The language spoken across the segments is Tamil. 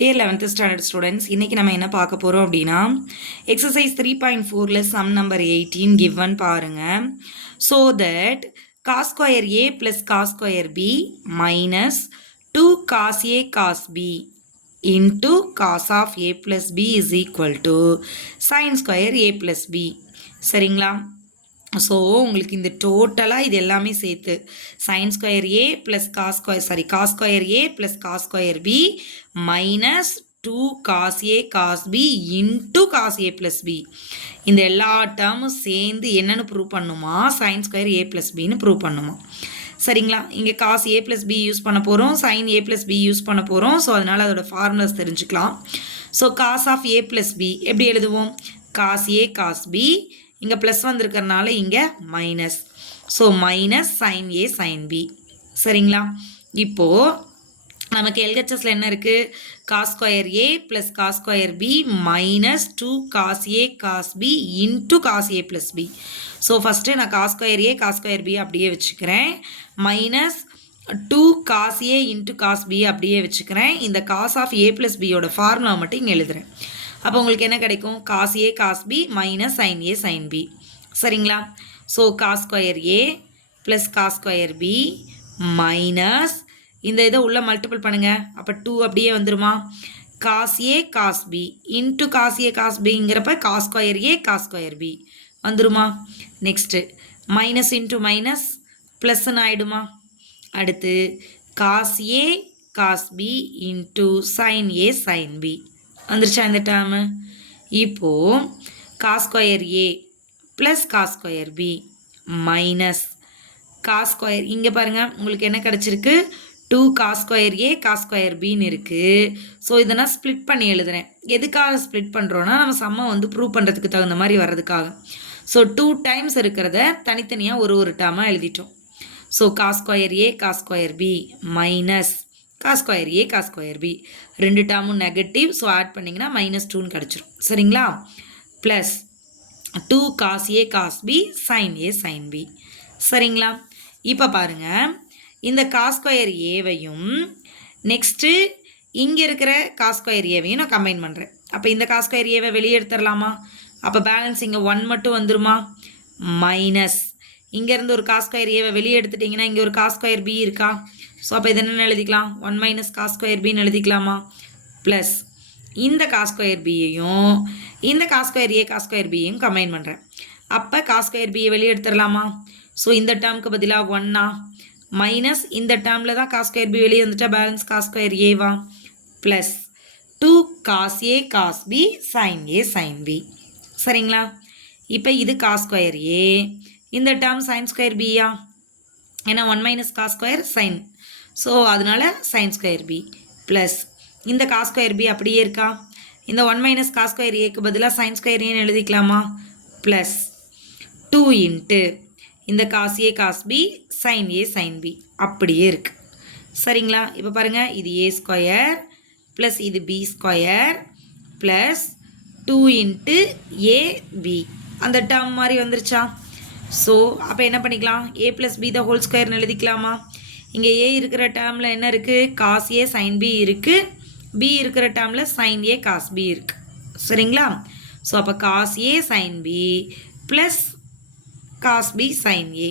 Dear 11th standard students, இன்னைக்கு நம்ம என்ன பார்க்க போறோம் அப்படின்னா exercise 3.4ல sum number 18 given பாருங்க. So that cos square a plus cos square b minus 2 cos a cos b into cos of a plus b is equal to sin square a plus b. சரிங்களா? ஸோ உங்களுக்கு இந்த டோட்டலாக இது எல்லாமே சேர்த்து sine square A plus cos square A plus cos square B minus 2 cos A cos B into cos A plus B இந்த எல்லா டேர்மும் சேர்ந்து என்னென்னு ப்ரூவ் பண்ணுமா சைன் ஸ்கொயர் ஏ ப்ளஸ் பின்னு ப்ரூவ் பண்ணுமா. சரிங்களா? இங்கே cos A plus B use பண்ண போகிறோம், sine A plus B use பண்ண போகிறோம். ஸோ அதனால் அதோட ஃபார்முலாஸ் தெரிஞ்சுக்கலாம். So cos of A plus B எப்படி எழுதுவோம்? காஸ் ஏ காஸ் பி, இங்கே ப்ளஸ் வந்திருக்கிறதுனால இங்கே minus. So minus sign A sign B. சரிங்களா? இப்போது நமக்கு எல்ஹெச்எஸில் என்ன இருக்குது? Cos square A plus cos square B minus 2 cos A cos B into cos A plus B. So first நான் cos square A cos square B அப்படியே வச்சுக்கிறேன். Minus 2 cos A into cos B அப்படியே வச்சுக்கிறேன். இந்த காஸ் ஆஃப் ஏ ப்ளஸ் பியோட ஃபார்முலா மட்டும் இங்கே எழுதுகிறேன். அப்போ உங்களுக்கு என்ன கிடைக்கும்? Cos A cos B minus sign A sign B. சரிங்களா? So cos square A plus cos square B minus இந்த இதை உள்ள மல்டிபிள் பண்ணுங்கள். அப்போ 2 அப்படியே வந்துருமா? Cos A cos B into cos A cos பிங்கிறப்ப cos square A cos square B வந்துருமா? நெக்ஸ்ட்டு மைனஸ் இன்ட்டு மைனஸ் ப்ளஸ்ன்னு ஆகிடுமா? அடுத்து cos A cos B into sin A sign B வந்துருச்சா இந்த டேர்மு? இப்போது cos square A plus cos square B minus cos square இங்கே பாருங்கள் உங்களுக்கு என்ன கிடச்சிருக்கு? 2 cos square A cos square பின்னு இருக்குது. ஸோ இதை நான் ஸ்ப்ளிட் பண்ணி எழுதுகிறேன். எதுக்காக ஸ்ப்ளிட் பண்ணுறோன்னா நம்ம சம்மை வந்து ப்ரூவ் பண்ணுறதுக்கு தகுந்த மாதிரி வர்றதுக்காக. ஸோ 2 டைம்ஸ் இருக்கிறத தனித்தனியாக ஒரு டேர்மாக எழுதிட்டோம். So cos square A cos square B minus cos square A cos square B ரெண்டு டேர்மும் நெகட்டிவ். ஸோ ஆட் பண்ணிங்கன்னா -2ன்னு கிடச்சிரும். சரிங்களா? Plus 2 cos A cos B sign A sign B. சரிங்களா? இப்போ பாருங்கள், இந்த காஸ் ஸ்கொயர் ஏவையும் நெக்ஸ்ட்டு இங்கே இருக்கிற காஸ் ஸ்கொயர் ஏவையும் நான் கம்பைன் பண்ணுறேன். அப்போ இந்த காஸ் ஸ்கொயர் ஏவை வெளியே எடுத்துடலாமா? அப்போ பேலன்ஸ் இங்கே 1 மட்டும் வந்துருமா? மைனஸ் இங்கேருந்து ஒரு காஸ் ஸ்கொயர் ஏவை வெளியே எடுத்துட்டிங்கன்னா இங்கே ஒரு காஸ் ஸ்கொயர் பி இருக்கா? ஸோ அப்போ இது என்னென்னு எழுதிக்கலாம்? 1 மைனஸ் காஸ் ஸ்கொயர் பின்னு எழுதிக்கலாமா? ப்ளஸ் இந்த காஸ் ஸ்கொயர் பியையும் இந்த cos square A cos square பியையும் combine பண்ணுறேன். அப்போ காஸ் ஸ்கொயர் பியை வெளியே எடுத்துடலாமா? ஸோ இந்த டேர்முக்கு பதிலாக 1 மைனஸ் இந்த டேர்மில் தான் காஸ் ஸ்கொயர் பி வெளியே வந்துட்டா பேலன்ஸ் காஸ் ஸ்கொயர் ஏவா plus 2 cos A cos B sign A sign B. சரிங்களா? இப்போ இது காஸ் ஸ்கொயர் ஏ, இந்த டேர்ம் சைன் ஸ்கொயர் பியா? ஏன்னா 1 minus cos square sine. So அதனால சைன் ஸ்கொயர் பி ப்ளஸ் இந்த காஸ் ஸ்கொயர் பி அப்படியே இருக்கா? இந்த 1 மைனஸ் காஸ் ஸ்கொயர் ஏக்கு பதிலாக சைன் ஸ்கொயர் ஏன்னு எழுதிக்கலாமா? ப்ளஸ் 2 இன்ட்டு இந்த cos A cos B sign A sign B அப்படியே இருக்குது. சரிங்களா? இப்போ பாருங்கள், இது ஏ ஸ்கொயர் ப்ளஸ் இது B square plus 2 into A B அந்த டேர்ம் மாதிரி வந்துருச்சா? ஸோ அப்போ என்ன பண்ணிக்கலாம்? A plus B the whole ஸ்கொயர்னு எழுதிக்கலாமா? இங்கே ஏ இருக்கிற டேர்மில் என்ன இருக்குது? காஸ் ஏ சைன் பி இருக்குது. பி இருக்கிற டேர்மில் சைன் ஏ காஸ் பி இருக்குது. சரிங்களா? ஸோ அப்போ cos A sign B plus cos B sign A.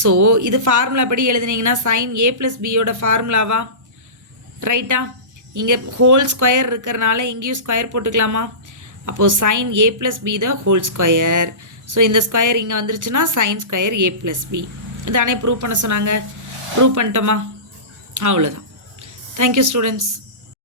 So இது ஃபார்முலா படி எழுதுனீங்கன்னா சைன் ஏ ப்ளஸ் பியோட ஃபார்முலாவா? ரைட்டா? இங்கே ஹோல் ஸ்கொயர் இருக்கிறனால இங்கேயும் ஸ்கொயர் போட்டுக்கலாமா? அப்போது sine A plus B the whole square. So இந்த ஸ்கொயர் இங்கே வந்துருச்சுன்னா sine square A plus B. இதானே ப்ரூவ் பண்ண சொன்னாங்க. ப்ரூவ் பண்ணிட்டோமா? அவ்வளோதான். Thank you students.